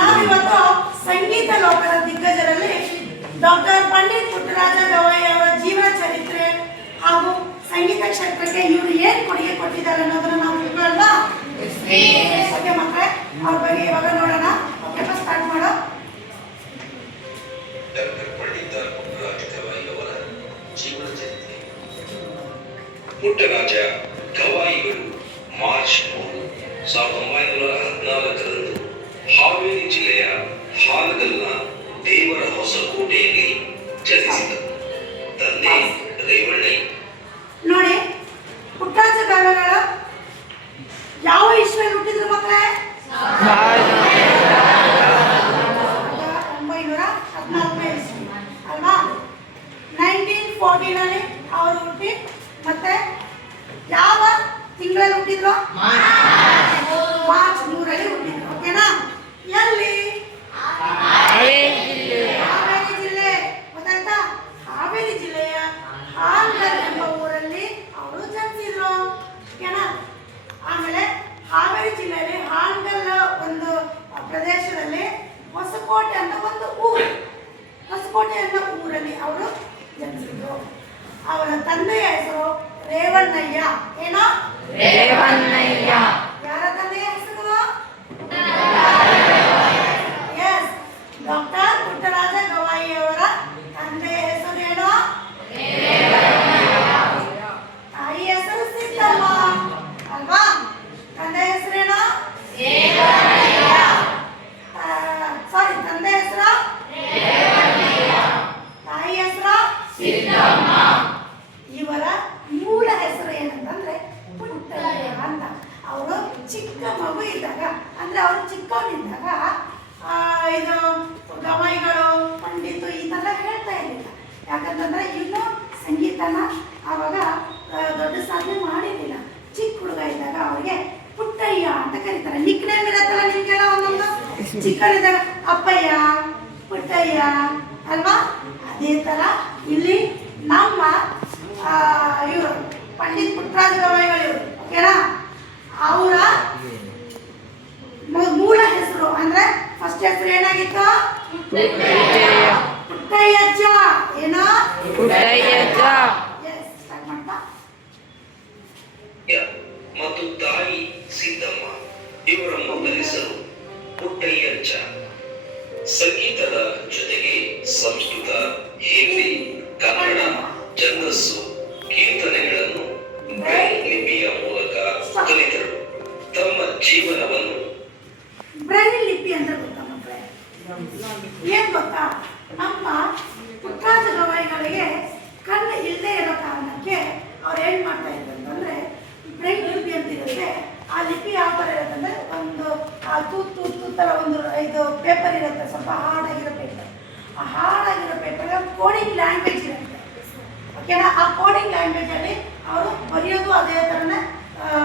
ನಾವಿವತ್ತು ಸಂಗೀತ ಲೋಕದ ದಿಗ್ಗಜರಲ್ಲಿ ಡಾಕ್ಟರ್ ಪಂಡಿತ್ ಪುಟ್ಟರಾಜ ಗವಾಯಿ ಅವರ ಜೀವನ ಚರಿತ್ರೆ ಹಾಗೂ ಸಂಗೀತ ಕ್ಷೇತ್ರಕ್ಕೆ ಇವರು ಏನು ಕೊಡುಗೆ ಕೊಟ್ಟಿದ್ದಾರೆ ಅನ್ನೋದನ್ನ ನಾವು ತಿಳ್ಕೊಳ್ಳೋಣ. ಓಕೆ ಮಕ್ಕಳೇ, ಅವ್ರ ಬಗ್ಗೆ ಇವಾಗ ನೋಡೋಣ. ಓಕೆ, ಸ್ಟಾರ್ಟ್ ಮಾಡೋ. ಡಾಕ್ಟರ್ ಪಂಡಿತ ಪುಟ್ಟರಾಜ ಗವಾಯಿ ಅವರ ಜೀವನ ಚರಿತ್ರೆ. ಪುಟ್ಟರಾಜ ಗವಾಯಿಗಳು ಮಾರ್ಚ್ 3, 1914ರಂದು ಹಾವೇರಿ ಜಿಲ್ಲೆಯ ಹಾನಗಲ್ನ ದೇವರ ಹೊಸಕೋಟೆಯಲ್ಲಿ ಜನಿಸಿದರು. ತಂದೆ ರೇವಣ್ಣಯ್ಯ. ನೋಡಿ, ಪುಟ್ಟರಾಜ ಗವಾಯಿಗಳು ಯಾವ ಇಸ್ವಿಯಲ್ಲಿ ಹುಟ್ಟಿದ್ರು ಮಕ್ಕಳೇ? 1914 ಇಸ್ವಿ ಅಲ್ವಾ? 1914ನಲ್ಲಿ ಅವರು ಹುಟ್ಟಿ ಮತ್ತೆ ಯಾವ ತಿಂಗಳಲ್ಲಿ ಹುಟ್ಟಿದ್ರು? ಮಾರ್ಚ್ 3ರಲ್ಲಿ ಹುಟ್ಟಿದ್ರು. ಓಕೆನಾ? ಎಲ್ಲಿ? ಹಾವೇರಿ ಜಿಲ್ಲೆ. ಗೊತ್ತಾಯ್ತಾ? ಹಾವೇರಿ ಜಿಲ್ಲೆಯ ಹಾನಗಲ್ ಎಂಬ ಊರಲ್ಲಿ ಅವರು ಜನಿಸಿದ್ರು. ಓಕೆನಾ? ಆಮೇಲೆ ಹಾವೇರಿ ಜಿಲ್ಲೆಯಲ್ಲಿ ಹಾನಗಲ್ ಒಂದು ಪ್ರದೇಶದಲ್ಲಿ ಹೊಸಕೋಟೆ ಅಂತ ಒಂದು ಊರು, ಹೊಸಕೋಟೆ ಅನ್ನೋ ಊರಲ್ಲಿ ಅವರು ಜನಿಸಿದ್ರು. ಅವರ ತಂದೆಯ ಹೆಸರು ರೇವಣ್ಣಯ್ಯ. ಏನೋ? ರೇವಣ್ಣಯ್ಯ. ಯಾರ ತಂದೆಯ ಹೆಸರು? ಎಸ್, ಡಾಕ್ಟರ್ ಪುಟ್ಟರಾಜ ಗವಾಯಿ ಅವರ ತಂದೆಯ ಹೆಸರು ಏನು? ತಾಯಿ ಹೆಸರು ಸಿದ್ದಮ್ಮ ಅಲ್ವಾ? ತಂದೆಯ ಹೆಸರೇನು? ಸಾರಿ, ತಂದೆ ಹೆಸರು ತಾಯಿ ಹೆಸರು ಸಿದ್ದಮ್ಮ. ಇವರ ಮೂಲ ಹೆಸರು ಏನಂತಂದ್ರೆ ಪುಟ್ಟಯ್ಯ ಅಂತ. ಅವರು ಚಿಕ್ಕ ಮಗು ಇದ್ದಾಗ, ಅಂದ್ರೆ ಅವರು ಚಿಕ್ಕವನಿದ್ದಾಗ ಇದು ಗವಾಯಿಗಳು ಪಂಡಿತು ಈ ಥರ ಹೇಳ್ತಾ ಇರಲಿಲ್ಲ. ಯಾಕಂತಂದ್ರೆ ಇನ್ನು ಸಂಗೀತನ ಆವಾಗ ದೊಡ್ಡ ಸಾಧನೆ ಮಾಡಿರಲಿಲ್ಲ. ಚಿಕ್ಕ ಹುಡುಗ ಇದ್ದಾಗ ಅವ್ರಿಗೆ ಪುಟ್ಟಯ್ಯ ಅಂತ ಕರೀತಾರೆ. ನಿಕ್ ನೇಮ್ ಇರತ್ತಲ್ಲ ನಿಮ್ಗೆಲ್ಲ ಒಂದೊಂದು. ಚಿಕ್ಕವನಿದ್ದಾಗ ಅಪ್ಪಯ್ಯ, ಪುಟ್ಟಯ್ಯ ಅಲ್ವಾ? ಅದೇ ಥರ ಇಲ್ಲಿ ನಮ್ಮ ಇವರು ಪಂಡಿತ್ ಪುಟ್ಟರಾಜ ಗವಾಯಿಗಳು ಇವರು. ಓಕೆನಾ? ಅವರ ಮೂಲ ಹೆಸರು ಅಂದ್ರೆ ಫಸ್ಟ್ ಹೆಸರು ಏನಾಗಿತ್ತು? ಪುಟ್ಟಯ್ಯಜ್ಜ. ಏನೋ? ಪುಟ್ಟಯ್ಯಜ್ಜ. ಎಸ್, ಸ್ಟಾರ್ಟ್ ಮಾಡ್ತಾ. ಮತ್ತು ತಾಯಿ ಸಿದ್ದಮ್ಮ. ಇವರ ಮೂಲ ಹೆಸರು ಪುಟ್ಟಯ್ಯಜ್ಜ. ಸಂಗೀತದ ಜೊತೆಗೆ ಸಂಸ್ಕೃತ, ಹಿಂದಿ, ಕನ್ನಡ, ಛಂದಸ್ಸು, ಕೀರ್ತನೆಗಳನ್ನು ಬ್ರೈಲ್ ಲಿಪಿಯ ಮೂಲಕ ಕಲಿತರು. ತಮ್ಮ ಜೀವನವನ್ನು ಬ್ರೈಲ್ ಲಿಪಿ ಅಂದ್ರೆ ಗೊತ್ತಾ ಮಕ್ಕಳೇ? ಏನ್ ಗೊತ್ತಾ? ನಮ್ಮ ಪುಟ್ಟರಾಜ ಗವಾಯಿಗಳಿಗೆ ಕಣ್ಣು ಇಲ್ಲದೆ ಇರೋ ಕಾರಣಕ್ಕೆ ಅವ್ರು ಏನ್ ಮಾಡ್ತಾ ಇದ್ರು ಅಂತಂದ್ರೆ, ಬ್ರೈಲ್ ಲಿಪಿ ಅಂತ ಇರುತ್ತೆ. ಆ ಲಿಪಿ ಯಾವ ಥರ ಇರುತ್ತಂದ್ರೆ, ಒಂದು ತೂತು ಥರ ಒಂದು ಇದು ಪೇಪರ್ ಇರುತ್ತೆ, ಸ್ವಲ್ಪ ಹಾರ್ಡಾಗಿರೋ ಪೇಪರ್. ಆ ಹಾರ್ಡಾಗಿರೋ ಪೇಪರ್ ಕೋಡಿಂಗ್ ಲ್ಯಾಂಗ್ವೇಜ್ ಇರುತ್ತೆ. ಓಕೆನಾ? ಆ ಕೋಡಿಂಗ್ ಲ್ಯಾಂಗ್ವೇಜಲ್ಲಿ ಅವರು ಬರೆಯೋದು ಅದೇ ಥರನೇ